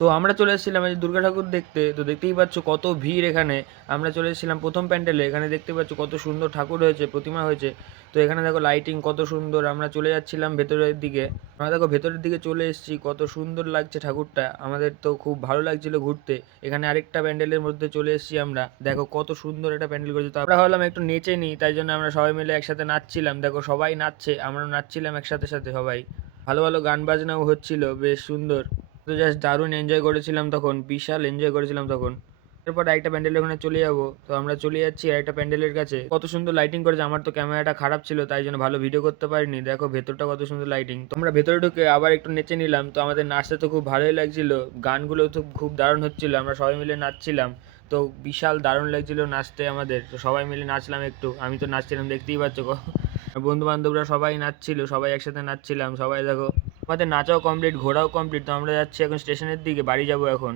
তো আমরা চলে এসেছিলাম এই দুর্গা ঠাকুর দেখতে। তো দেখতেই পাচ্ছ কত ভিড় এখানে। আমরা চলে এসেছিলাম ১ম প্যান্ডেলে। এখানে দেখতে পাচ্ছ কত সুন্দর ঠাকুর হয়েছে, প্রতিমা হয়েছে। তো এখানে দেখো লাইটিং কত সুন্দর। আমরা চলে যাচ্ছিলাম ভেতরের দিকে। আমরা দেখো ভেতরের দিকে চলে এসেছি। কত সুন্দর লাগছে ঠাকুরটা। আমাদের তো খুব ভালো লাগছিল ঘুরতে। এখানে আরেকটা প্যান্ডেলের মধ্যে চলে এসেছি আমরা। দেখো কত সুন্দর একটা প্যান্ডেল করেছে। তো আমরা ভাবলাম একটু নেচে নিই। তাই জন্য আমরা সবাই মিলে একসাথে নাচছিলাম। দেখো সবাই নাচছে। আমরাও নাচছিলাম একসাথে সাথে সবাই। ভালো, ভালো গান বাজনাও হচ্ছিল। বেশ সুন্দর। তো জাস্ট দারুণ এনজয় করেছিলাম তখন, বিশাল এনজয় করেছিলাম তখন। এরপর আরেকটা প্যান্ডেলের ওখানে চলে যাবো। তো আমরা চলে যাচ্ছি আরেকটা প্যান্ডেলের কাছে। কত সুন্দর লাইটিং করেছে। আমার তো ক্যামেরাটা খারাপ ছিল, তাই জন্য ভালো ভিডিও করতে পারিনি। দেখো ভেতরটা কত সুন্দর লাইটিং। তো আমরা ভেতরে ঢুকে আবার একটু নেচে নিলাম। তো আমাদের নাচতে তো খুব ভালোই লাগছিল। গানগুলো তো খুব দারুণ হচ্ছিল। আমরা সবাই মিলে নাচছিলাম। তো বিশাল দারুণ লাগছিল নাচতে আমাদের। তো সবাই মিলে নাচলাম একটু। আমি তো নাচছিলাম, দেখতেই পাচ্ছ। বন্ধু বান্ধবরা সবাই নাচছিল, সবাই একসাথে নাচছিলাম। সবাই দেখো আমাদের নাচাও কমপ্লিট, ঘোরাও কমপ্লিট। তো আমরা যাচ্ছি এখন স্টেশনের দিকে, বাড়ি যাব এখন।